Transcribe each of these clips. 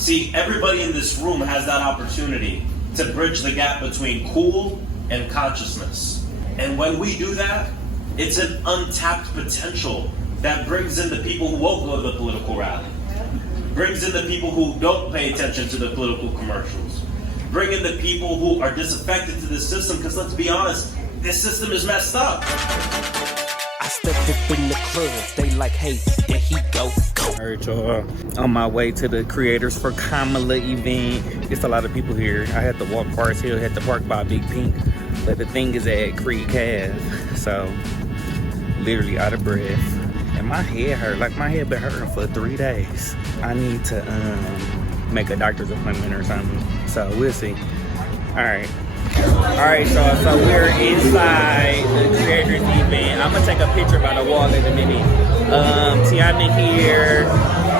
See, everybody in this room has that opportunity to bridge the gap between cool and consciousness. And when we do that, it's an untapped potential that brings in the people who won't go to the political rally, brings in the people who don't pay attention to the political commercials, bring in the people who are disaffected to this system, because let's be honest, this system is messed up. I stepped up in the club, they like, hey, there he go. Alright, y'all, on my way to the Creators for Kamala event. It's a lot of people here. I had to walk Forest Hill, had to park by Big Pink, but the thing is at Creek Ave, so literally out of breath. And my head hurt, like my head been hurting for 3 days. I need to make a doctor's appointment or something, so we'll see. Alright, y'all, so we're inside the Creators event. I'm gonna take a picture by the wall in a minute. Tiana here,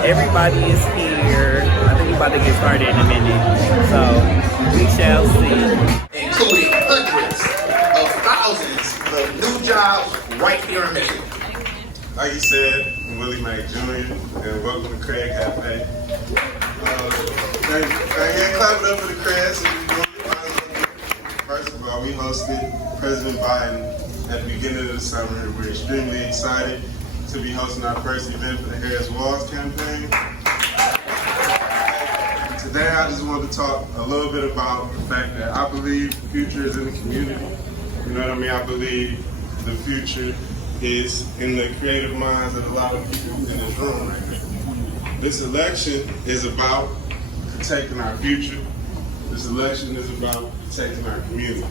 everybody is here. I think we're about to get started in a minute, so we shall see. Including hundreds of thousands of new jobs right here in Michigan. Like you said, I'm Willie Mack Jr. and welcome to Craig Cafe. Again, clap it up for the Creds. First of all, we hosted President Biden at the beginning of the summer. We're extremely excited to be hosting our first event for the Harris Walls campaign. And today I just want to talk a little bit about the fact that I believe the future is in the community. You know what I mean? I believe the future is in the creative minds of a lot of people in this room right now. This election is about protecting our future. This election is about protecting our community.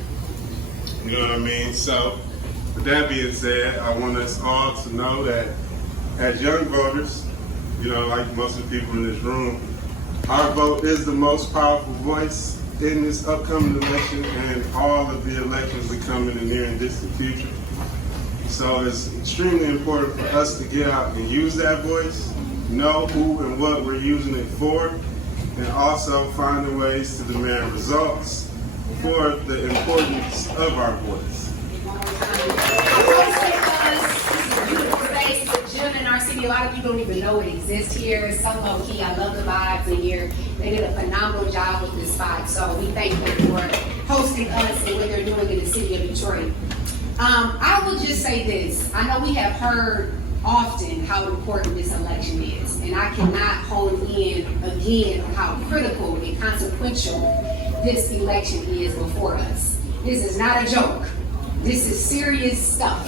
You know what I mean? So, with that being said, I want us all to know that as young voters, you know, like most of the people in this room, our vote is the most powerful voice in this upcoming election and all of the elections that come in the near and distant future. So it's extremely important for us to get out and use that voice, know who and what we're using it for, and also finding ways to demand results for the importance of our voice. It's a gym in our city. A lot of people don't even know it exists here. It's so low key. I love the vibes in here. They did a phenomenal job with this spot. So we thank them for hosting us and what they're doing in the city of Detroit. I will just say this. I know we have heard often how important this election is, and I cannot hone in again on how critical and consequential this election is before us. This is not a joke. This is serious stuff.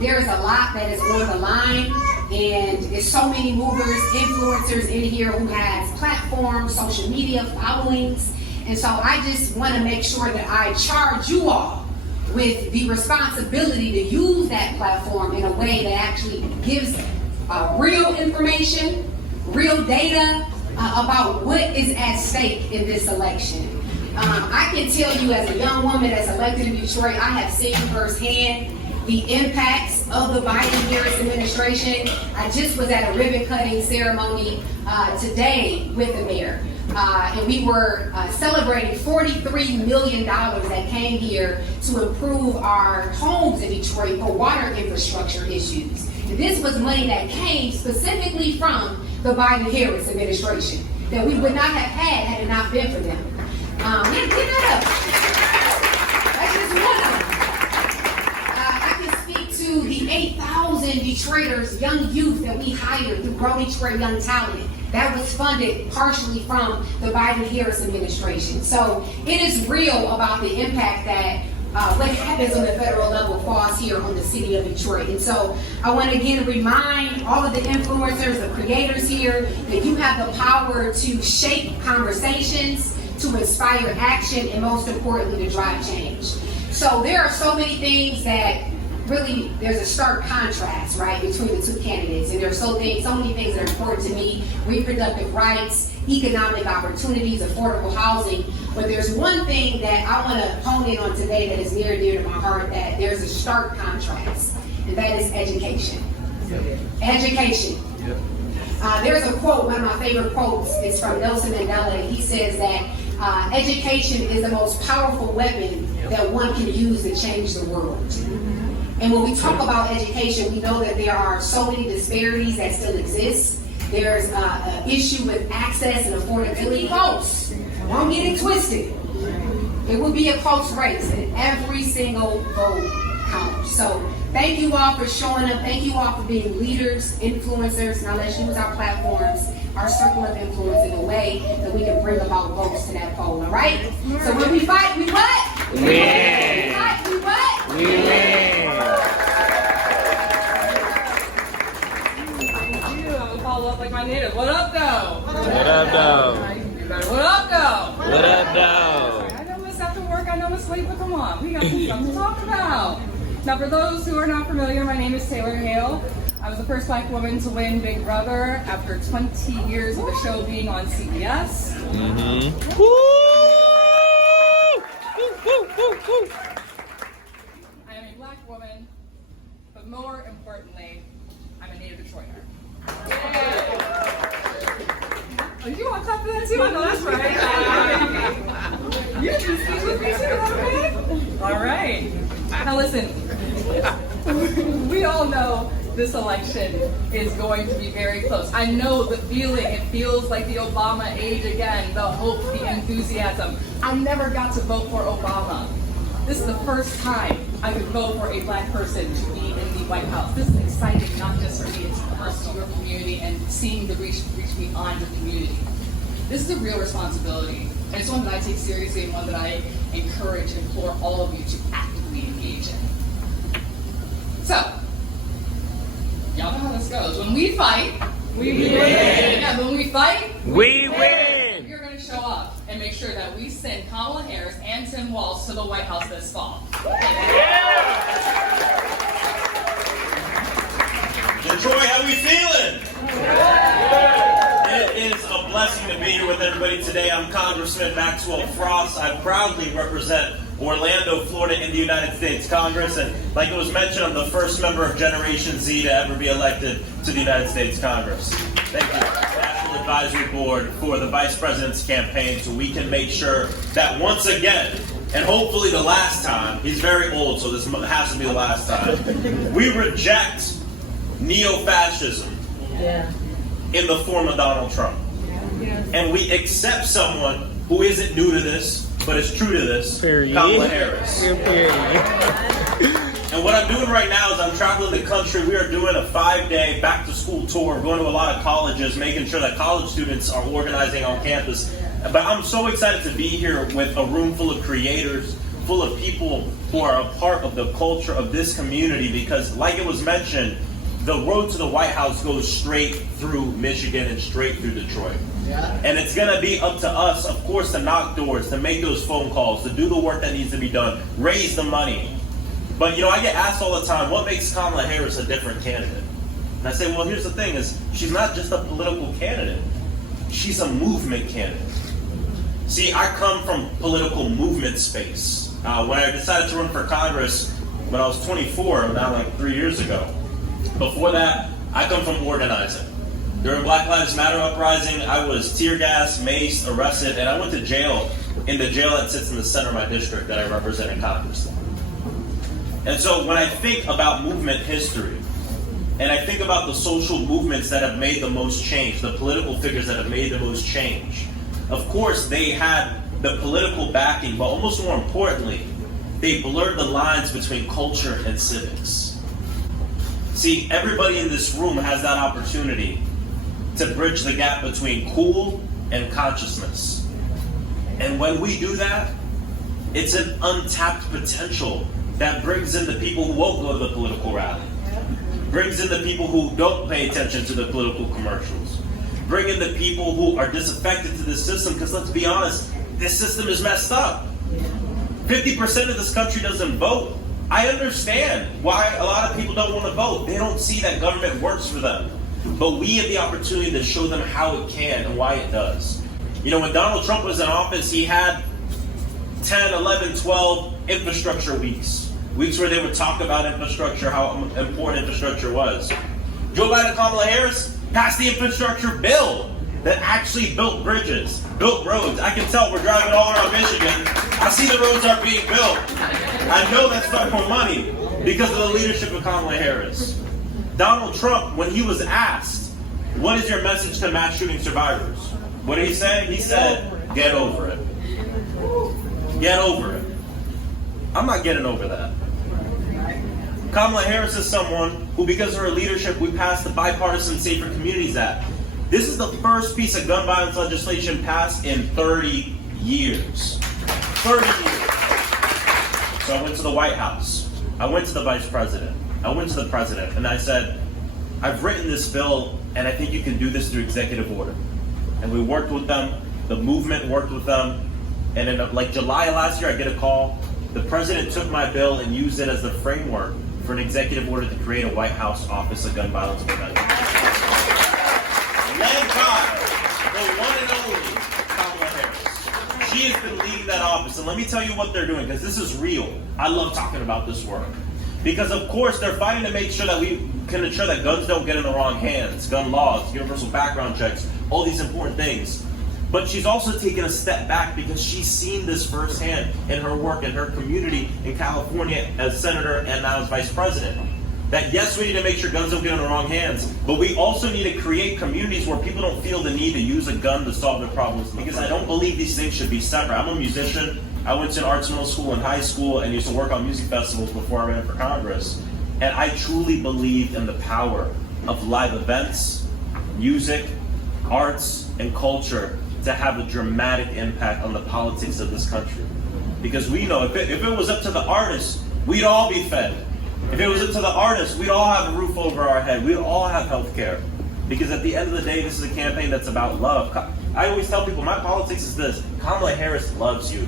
There's a lot that is on the line, and there's so many movers, influencers in here who has platforms, social media followings, and so I just want to make sure that I charge you all with the responsibility to use that platform in a way that actually gives real information, real data about what is at stake in this election. I can tell you as a young woman that's elected in Detroit, I have seen firsthand the impacts of the Biden-Harris administration. I just was at a ribbon cutting ceremony today with the mayor. And we were celebrating $43 million that came here to improve our homes in Detroit for water infrastructure issues. And this was money that came specifically from the Biden-Harris administration that we would not have had it not been for them. Give that up. That's just one of them. I can speak to the 8,000 Detroiters, young youth that we hired through Grow Detroit Young Talent. That was funded partially from the Biden-Harris administration. So it is real about the impact that what happens on the federal level falls here on the city of Detroit. And so I want to again remind all of the influencers, the creators here, that you have the power to shape conversations, to inspire action, and most importantly, to drive change. So there are so many things that really, there's a stark contrast, right, between the two candidates. And there's so many things that are important to me: reproductive rights, economic opportunities, affordable housing. But there's one thing that I want to hone in on today that is near and dear to my heart, that there's a stark contrast, and that is education. Yep. Education. Yep. There's a quote, one of my favorite quotes, is from Nelson Mandela. He says that education is the most powerful weapon that one can use to change the world. And when we talk about education, we know that there are so many disparities that still exist. There's an issue with access and affordability votes. Don't get it twisted. It will be a close race, and every single vote counts. So thank you all for showing up. Thank you all for being leaders, influencers. Now let's use our platforms, our circle of influence in a way that we can bring about votes to that poll, all right? So when we fight, we what? We win. When we fight, we what? We win. Follow up like my native. What up, though? What up, though? What up, though? What up, though? I know it's after work. I know it's late, but come on, we got some stuff to talk about. Now, for those who are not familiar, my name is Hale. I was the first Black woman to win Big Brother after 20 years of the show being on CBS. Mm-hmm. Woo! Woo, woo, woo. I am a Black woman, but more importantly, I'm a native Detroiter. Oh, you want to clap for that too? I know that's right. You can speak with me too, okay? All right. Now listen, we all know this election is going to be very close. I know the feeling. It feels like the Obama age again, the hope, the enthusiasm. I never got to vote for Obama. This is the first time I could vote for a Black person to be in the White House. This is exciting, not just for me, it's first to your community and seeing the reach beyond your community. This is a real responsibility, and it's one that I take seriously and one that I encourage and implore all of you to actively engage in. So, y'all know how this goes. When we fight, we win. Yeah, when we fight, We win. You're going to show up and make sure that we send Kamala Harris and Tim Walz to the White House this fall. Detroit, how we feeling? It is a blessing to be here with everybody today. I'm Congressman Maxwell Frost. I proudly represent Orlando, Florida in the United States Congress. And like it was mentioned, I'm the first member of Generation Z to ever be elected to the United States Congress. Thank you. National Advisory Board for the Vice President's campaign so we can make sure that once again, and hopefully the last time, he's very old, so this has to be the last time, we reject neo-fascism in the form of Donald Trump. And we accept someone who isn't new to this, but is true to this, Kamala Harris. And what I'm doing right now is I'm traveling the country. We are doing a 5-day back-to-school tour. We're going to a lot of colleges, making sure that college students are organizing on campus. But I'm so excited to be here with a room full of creators, full of people who are a part of the culture of this community, because like it was mentioned, the road to the White House goes straight through Michigan and straight through Detroit. And it's going to be up to us, of course, to knock doors, to make those phone calls, to do the work that needs to be done, raise the money. But, you know, I get asked all the time, what makes Kamala Harris a different candidate? And I say, well, here's the thing, is she's not just a political candidate. She's a movement candidate. See, I come from political movement space. When I decided to run for Congress when I was 24, now like 3 years ago, before that, I come from organizing. During Black Lives Matter uprising, I was tear gassed, maced, arrested, and I went to jail, in the jail that sits in the center of my district that I represent in Congress. And so when I think about movement history, and I think about the social movements that have made the most change, the political figures that have made the most change, of course they had the political backing, but almost more importantly, they blurred the lines between culture and civics. See, everybody in this room has that opportunity to bridge the gap between cool and consciousness. And when we do that, it's an untapped potential that brings in the people who won't go to the political rally, brings in the people who don't pay attention to the political commercials, bring in the people who are disaffected to this system, because let's be honest, this system is messed up. 50% of this country doesn't vote. I understand why a lot of people don't want to vote. They don't see that government works for them. But we have the opportunity to show them how it can and why it does. You know, when Donald Trump was in office, he had 10, 11, 12 infrastructure weeks where they would talk about infrastructure, how important infrastructure was. Joe Biden and Kamala Harris passed the infrastructure bill that actually built bridges, built roads. I can tell, we're driving all around Michigan. I see the roads are being built. I know that's not for money because of the leadership of Kamala Harris. Donald Trump, when he was asked, what is your message to mass shooting survivors? What did he say? He said, get over it. Get over it. I'm not getting over that. Kamala Harris is someone who, because of her leadership, we passed the Bipartisan Safer Communities Act. This is the first piece of gun violence legislation passed in 30 years. 30 years. So I went to the White House. I went to the Vice President. I went to the President, and I said, I've written this bill, and I think you can do this through executive order. And we worked with them. The movement worked with them. And in like July last year, I get a call. The President took my bill and used it as the framework for an executive order to create a White House Office of Gun Violence Prevention. Led by the one and only Kamala Harris. She has been leading that office. And let me tell you what they're doing, because this is real. I love talking about this work. Because of course they're fighting to make sure that we can ensure that guns don't get in the wrong hands. Gun laws, universal background checks, all these important things. But she's also taken a step back because she's seen this firsthand in her work in her community in California as senator and now as vice president. That yes, we need to make sure guns don't get in the wrong hands, but we also need to create communities where people don't feel the need to use a gun to solve their problems. Because I don't believe these things should be separate. I'm a musician. I went to an arts middle school in high school and used to work on music festivals before I ran for Congress. And I truly believe in the power of live events, music, arts, and culture to have a dramatic impact on the politics of this country. Because we know if it was up to the artists, we'd all be fed. If it was up to the artists, we'd all have a roof over our head. We'd all have health care. Because at the end of the day, this is a campaign that's about love. I always tell people, my politics is this: Kamala Harris loves you.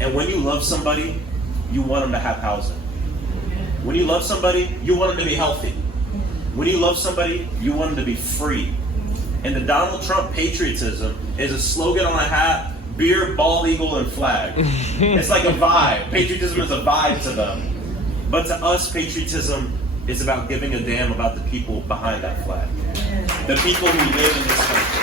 And when you love somebody, you want them to have housing. When you love somebody, you want them to be healthy. When you love somebody, you want them to be free. And the Donald Trump patriotism is a slogan on a hat: beer, bald eagle, and flag. It's like a vibe. Patriotism is a vibe to them. But to us, patriotism is about giving a damn about the people behind that flag. The people who live in this country.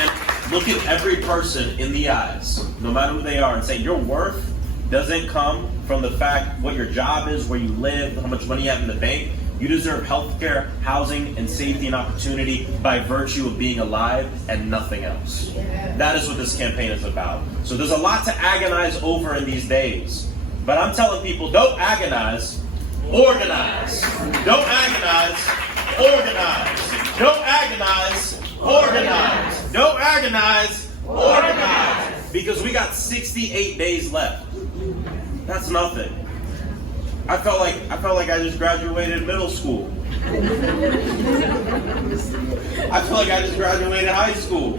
And look at every person in the eyes, no matter who they are, and say your worth doesn't come from the fact what your job is, where you live, how much money you have in the bank. You deserve health care, housing, and safety and opportunity by virtue of being alive and nothing else. That is what this campaign is about. So there's a lot to agonize over in these days. But I'm telling people, don't agonize, organize. Don't agonize, organize. Don't agonize, organize. Don't agonize, organize. Because we got 68 days left. That's nothing. I felt like I just graduated middle school. I feel like I just graduated high school.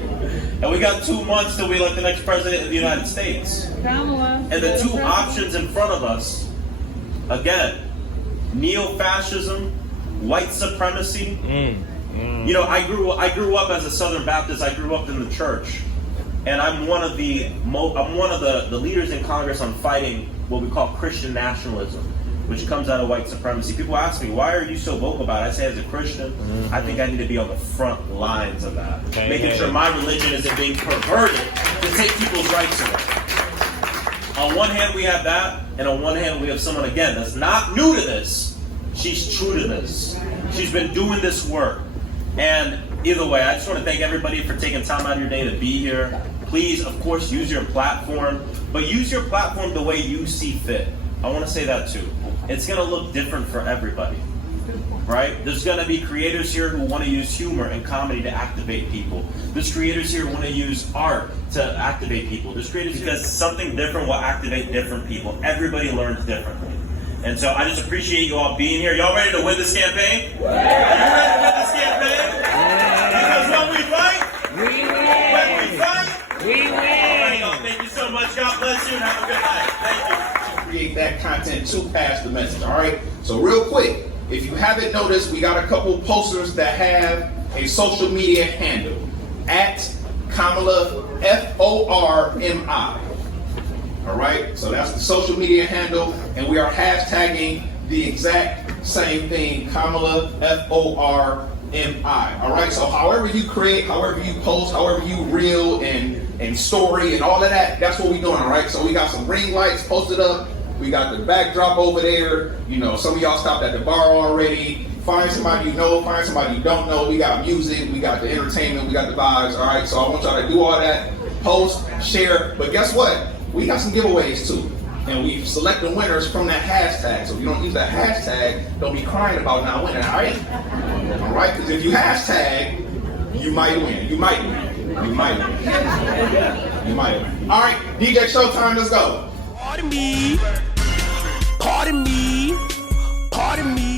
And we got 2 months till we elect the next president of the United States. Kamala. And the two options in front of us, again, neo-fascism, white supremacy. You know, I grew up as a Southern Baptist. I grew up in the church. And I'm one of the leaders in Congress on fighting what we call Christian nationalism, which comes out of white supremacy. People ask me, why are you so vocal about it? I say, as a Christian, I think I need to be on the front lines of that. Making sure my religion isn't being perverted to take people's rights away. On one hand, we have that, and on one hand, we have someone, again, that's not new to this. She's true to this. She's been doing this work. And either way, I just want to thank everybody for taking time out of your day to be here. Please, of course, use your platform, but use your platform the way you see fit. I want to say that too. It's going to look different for everybody, right? There's going to be creators here who want to use humor and comedy to activate people. There's creators here who want to use art to activate people. There's creators because something different will activate different people. Everybody learns differently. And so I just appreciate you all being here. Y'all ready to win this campaign? Yeah. Are you ready to win this campaign? Yeah. Because when we fight, we win. When we fight, we win. All right, y'all. Thank you so much. God bless you and have a good night. Thank you. Create that content to pass the message. All right. So real quick, if you haven't noticed, we got a couple posters that have a social media handle at Kamala F-O-R-M-I. All right. So that's the social media handle, and we are hashtagging the exact same thing, Kamala F-O-R-M-I. All right. So however you create, however you post, however you reel and story and all of that, that's what we're doing. All right. So we got some ring lights posted up. We got the backdrop over there. You know, some of y'all stopped at the bar already. Find somebody you know, find somebody you don't know. We got music, we got the entertainment, we got the vibes, all right? So I want y'all to do all that, post, share, but guess what? We got some giveaways too. And we select the winners from that hashtag. So if you don't use that hashtag, don't be crying about not winning, all right? All right, because if you hashtag, you might win. You might win. You might win. You might win. All right, DJ Showtime, let's go. Pardon me. Pardon me. Pardon me.